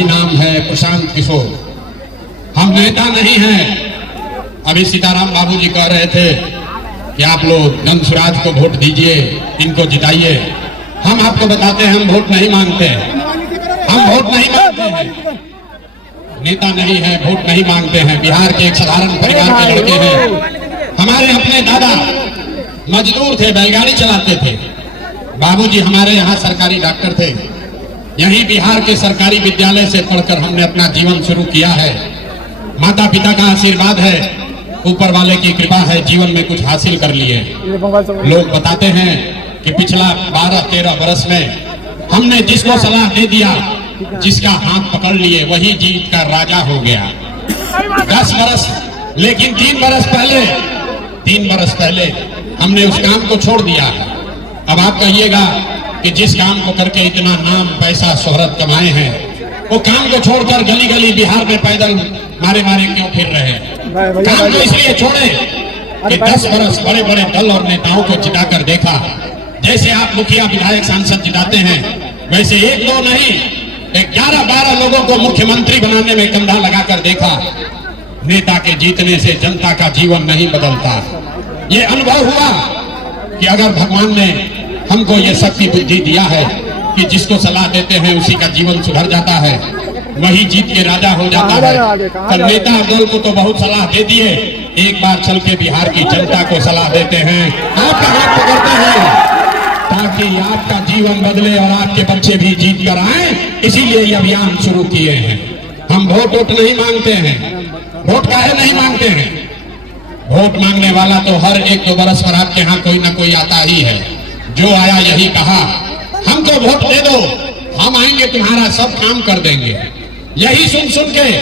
ही नाम है प्रशांत किशोर। हम नेता नहीं हैं। अभी सीताराम बाबूजी कह रहे थे कि आप लोग नंद स्वराज को वोट दीजिए, इनको जिताइए। हम आपको बताते हैं, हम वोट नहीं मांगते हैं। हम वोट नहीं मांगते हैं, नेता नहीं है, वोट नहीं मांगते हैं। बिहार के एक साधारण परिवार के लड़के हैं। हमारे अपने दादा मजदूर थे, बैलगाड़ी चलाते थे। बाबूजी हमारे यहाँ सरकारी डॉक्टर थे। यहीं बिहार के सरकारी विद्यालय से पढ़कर हमने अपना जीवन शुरू किया है। माता पिता का आशीर्वाद है, ऊपर वाले की कृपा है, जीवन में कुछ हासिल कर लिए। लोग बताते हैं कि पिछला 12-13 वर्ष में हमने जिसको सलाह दे दिया, जिसका हाथ पकड़ लिए, वही जीत का राजा हो गया। 10 वर्ष, लेकिन 3 वर्ष पहले हमने उस काम को छोड़ दिया। अब आप कहिएगा कि जिस काम को करके इतना नाम, पैसा, शोहरत कमाए हैं, वो काम को छोड़कर गली गली बिहार में पैदल मारे क्यों फिर रहे हैं? काम को इसलिए छोड़े कि 10 वर्ष बड़े बड़े दल और नेताओं को जिताकर देखा। जैसे आप मुखिया, विधायक, सांसद जिताते हैं, वैसे 1-2 नहीं, 11-12 लोगों को मुख्यमंत्री बनाने में कंधा लगाकर देखा। नेता के जीतने से जनता का जीवन नहीं बदलता। ये अनुभव हुआ कि अगर भगवान ने हमको ये शक्ति बुद्धि दिया है कि जिसको सलाह देते हैं उसी का जीवन सुधर जाता है, वही जीत के राजा हो जाता है। तो नेता दल को तो बहुत सलाह दे दिए, एक बार चल के बिहार की जनता को सलाह देते हैं, आपका हाथ पकड़ते हैं ताकि आपका जीवन बदले और आपके बच्चे भी जीत कर आए। इसीलिए ये अभियान शुरू किए हैं। हम वोट नहीं मांगते हैं। वोट काहे नहीं मांगते हैं? वोट मांगने वाला तो हर 1-2 वर्ष पर आपके यहाँ कोई ना कोई आता ही है। जो आया यही कहा, हमको वोट दे दो, हम आएंगे, तुम्हारा सब काम कर देंगे। यही सुन के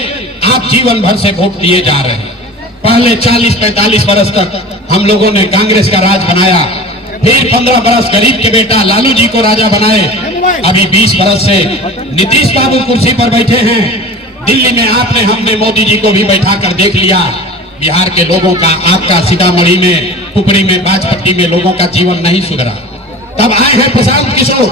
आप जीवन भर से वोट दिए जा रहे हैं। पहले 40-45 वर्ष तक हम लोगों ने कांग्रेस का राज बनाया, फिर 15 वर्ष गरीब के बेटा लालू जी को राजा बनाए। अभी 20 वर्ष से नीतीश बाबू कुर्सी पर बैठे हैं। दिल्ली में आपने, हमने मोदी जी को भी बैठा कर देख लिया। बिहार के लोगों का, आपका सीतामढ़ी में, पुपरी में, बाजपट्टी में लोगों का जीवन नहीं सुधरा। तब आए हैं प्रशांत किशोर।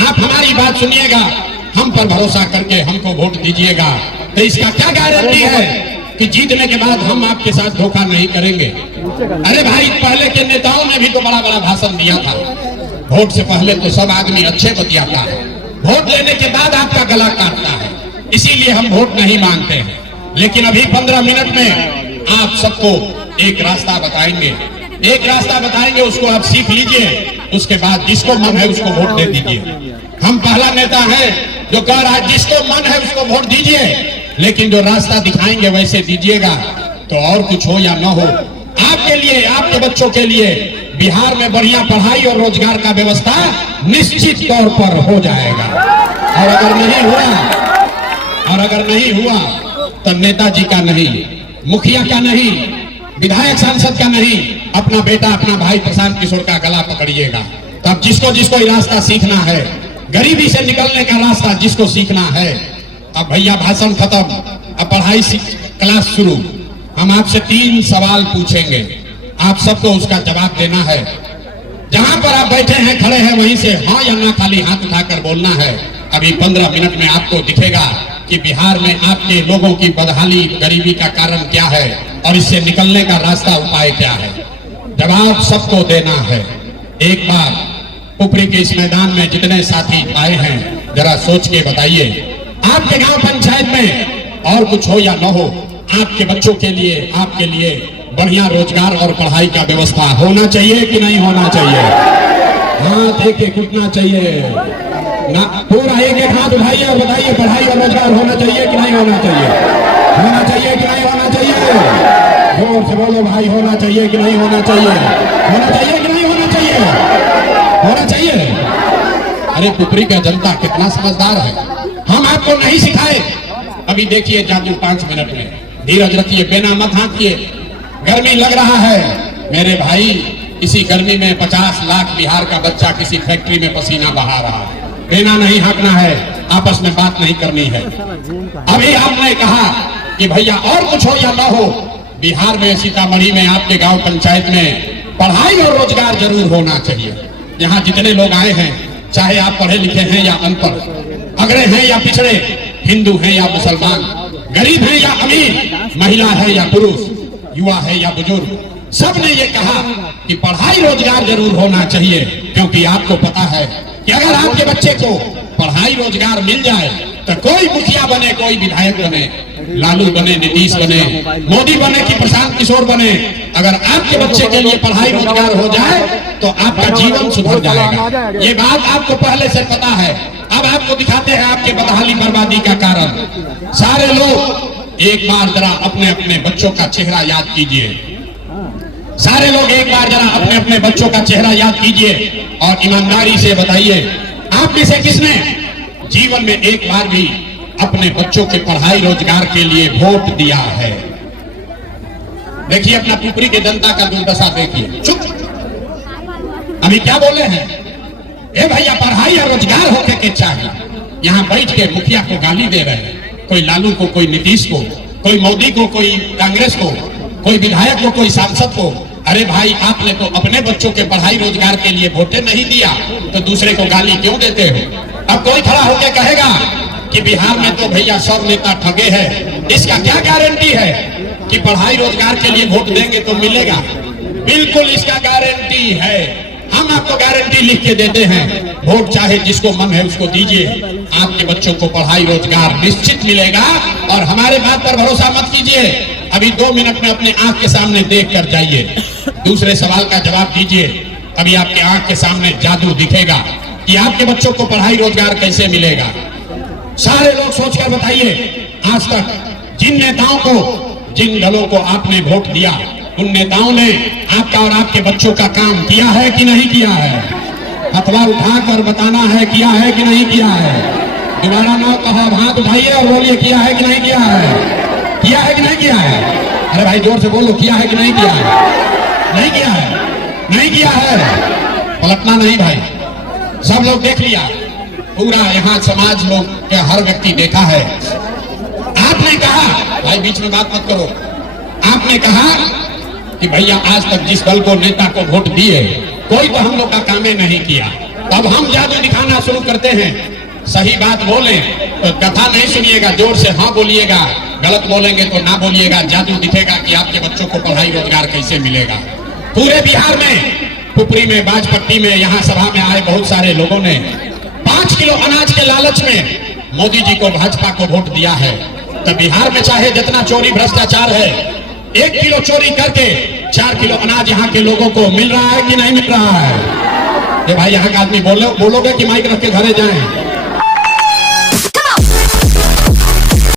आप हमारी बात सुनिएगा, हम पर भरोसा करके हमको वोट दीजिएगा। तो इसका क्या गारंटी है कि जीतने के बाद हम आपके साथ धोखा नहीं करेंगे? अरे भाई, पहले के नेताओं ने भी तो बड़ा बड़ा भाषण दिया था। वोट से पहले तो सब आदमी अच्छे बतियाता है, वोट लेने के बाद आपका गला काटता है। इसीलिए हम वोट नहीं मांगते हैं। लेकिन अभी 15 मिनट में आप सबको एक रास्ता बताएंगे, उसको आप सीख लीजिए। उसके बाद जिसको मन है उसको वोट दे दीजिए। हम पहला नेता है जो कह रहा है जिसको मन है उसको वोट दीजिए, लेकिन जो रास्ता दिखाएंगे वैसे दीजिएगा। तो और कुछ हो या न हो, आपके लिए, आपके बच्चों के लिए बिहार में बढ़िया पढ़ाई और रोजगार का व्यवस्था निश्चित तौर पर हो जाएगा। और अगर नहीं हुआ तो नेताजी का नहीं, मुखिया का नहीं, विधायक सांसद का नहीं, अपना बेटा, अपना भाई प्रशांत किशोर का गला पकड़िएगा। तब जिसको रास्ता सीखना है, गरीबी से निकलने का रास्ता जिसको सीखना है, अब भैया भाषण खत्म, अब पढ़ाई क्लास शुरू। हम आपसे 3 सवाल पूछेंगे, आप सबको उसका जवाब देना है। जहां पर आप बैठे हैं, खड़े हैं, वहीं से हाँ या ना खाली हाथ उठाकर बोलना है। अभी 15 मिनट में आपको दिखेगा कि बिहार में आपके लोगों की बदहाली, गरीबी का कारण क्या है और इससे निकलने का रास्ता, उपाय क्या है। जवाब सबको देना है। एक बार पुपरी के इस मैदान में जितने साथी आए हैं, जरा सोच के बताइए, आपके गांव पंचायत में और कुछ हो या न हो, आपके बच्चों के लिए, आपके लिए बढ़िया रोजगार और पढ़ाई का व्यवस्था होना चाहिए कि नहीं होना चाहिए? हाथ एक उठना चाहिए ना, पूरा एक हाथ उठाइए और बताइए, पढ़ाई और रोजगार होना चाहिए कि नहीं होना चाहिए? होना चाहिए कि नहीं होना चाहिए? जोर से बोलो भाई, होना चाहिए कि नहीं होना चाहिए? होना चाहिए कि नहीं होना चाहिए? होना चाहिए। अरे पुपरी का जनता कितना समझदार है, हम आपको नहीं सिखाए। अभी देखिए जाजू 5 मिनट में, धीरज रखिए, बेना मत हाँकिए। गर्मी लग रहा है मेरे भाई, इसी गर्मी में 50 लाख बिहार का बच्चा किसी फैक्ट्री में पसीना बहा रहा है। बेना नहीं हाँकना है, आपस में बात नहीं करनी है। अभी आपने कहा कि भैया और कुछ हो या ना हो, बिहार में, सीतामढ़ी में, आपके गांव पंचायत में पढ़ाई और रोजगार जरूर होना चाहिए। यहाँ जितने लोग आए हैं, चाहे आप पढ़े लिखे हैं या अनपढ़, अगड़े हैं या पिछड़े, हिंदू है या मुसलमान, गरीब है या अमीर, महिला है या पुरुष, युवा है या बुजुर्ग, सबने ये कहा कि पढ़ाई रोजगार जरूर होना चाहिए। क्योंकि आपको पता है कि अगर आपके बच्चे को पढ़ाई रोजगार मिल जाए तो कोई मुखिया बने, कोई विधायक बने, लालू बने, नीतीश बने, मोदी बने कि प्रशांत किशोर बने, अगर आपके बच्चे के लिए पढ़ाई रोजगार हो जाए तो आपका जीवन सुधर जाएगा। ये बात आपको पहले से पता है। अब आपको दिखाते हैं आपके बदहाली बर्बादी का कारण। सारे लोग एक बार जरा अपने अपने बच्चों का चेहरा याद कीजिए। सारे लोग एक बार जरा अपने अपने बच्चों का चेहरा याद कीजिए और ईमानदारी से बताइए, आप में से किसने जीवन में एक बार भी अपने बच्चों के पढ़ाई रोजगार के लिए वोट दिया है? देखिए अपना पुपरी के जनता का दुर्दशा देखिए। चुप, अभी क्या बोले हैं? ए भैया पढ़ाई और रोजगार होके के चाहिए। यहाँ बैठ के मुखिया को गाली दे रहे हैं, कोई लालू को, कोई नीतीश को, कोई मोदी को, कोई कांग्रेस को, कोई विधायक को, कोई सांसद को। अरे भाई आपने तो अपने बच्चों के पढ़ाई रोजगार के लिए वोटे नहीं दिया तो दूसरे को गाली क्यों देते हो? अब कोई खड़ा होकर कहेगा कि बिहार में तो भैया सब नेता ठगे हैं, इसका क्या गारंटी है कि पढ़ाई रोजगार के लिए वोट देंगे तो मिलेगा? बिल्कुल इसका गारंटी है। हम आपको गारंटी लिख के देते हैं, वोट चाहे जिसको मन है उसको दीजिए, आपके बच्चों को पढ़ाई रोजगार निश्चित मिलेगा। और हमारे बात पर भरोसा मत कीजिए, अभी 2 मिनट में अपने आंख के सामने देख कर जाइए, दूसरे सवाल का जवाब दीजिए। अभी आपके आंख के सामने जादू दिखेगा कि आपके बच्चों को पढ़ाई रोजगार कैसे मिलेगा। सारे लोग सोचकर बताइए, आज तक जिन नेताओं को, जिन दलों को आपने वोट दिया, उन नेताओं ने आपका और आपके बच्चों का काम किया है कि नहीं किया है? हथवा उठाकर बताना है, किया है कि नहीं किया है? दोबारा ना कहा, हाथ उठाइए और बोलिए किया है कि नहीं किया है? किया है कि नहीं किया है? अरे भाई जोर से बोलो, किया है कि नहीं किया है? नहीं किया है, नहीं किया है। पलटना नहीं भाई, सब लोग देख लिया, पूरा यहाँ समाज लोग के हर व्यक्ति देखा है। आपने कहा, भाई बीच में बात मत करो, आपने कहा कि भैया आज तक जिस दल को, नेता को वोट दिए, कोई तो हम लोग का काम नहीं किया। अब हम जादू दिखाना शुरू करते हैं। सही बात बोले तो कथा नहीं सुनिएगा, जोर से हाँ बोलिएगा, गलत बोलेंगे तो ना बोलिएगा। जादू दिखेगा कि आपके बच्चों को पढ़ाई रोजगार कैसे मिलेगा। पूरे बिहार में, पुपरी में, बाजपट्टी में, यहाँ सभा में आए बहुत सारे लोगों ने 5 किलो अनाज के लालच में मोदी जी को, भाजपा को वोट दिया है। तो बिहार में चाहे जितना चोरी भ्रष्टाचार है, 1 किलो चोरी करके 4 किलो अनाज यहाँ के लोगों को मिल रहा है कि नहीं मिल रहा है? ये भाई यहाँ का आदमी बोलोगे कि माइक रख के घरे जाएं?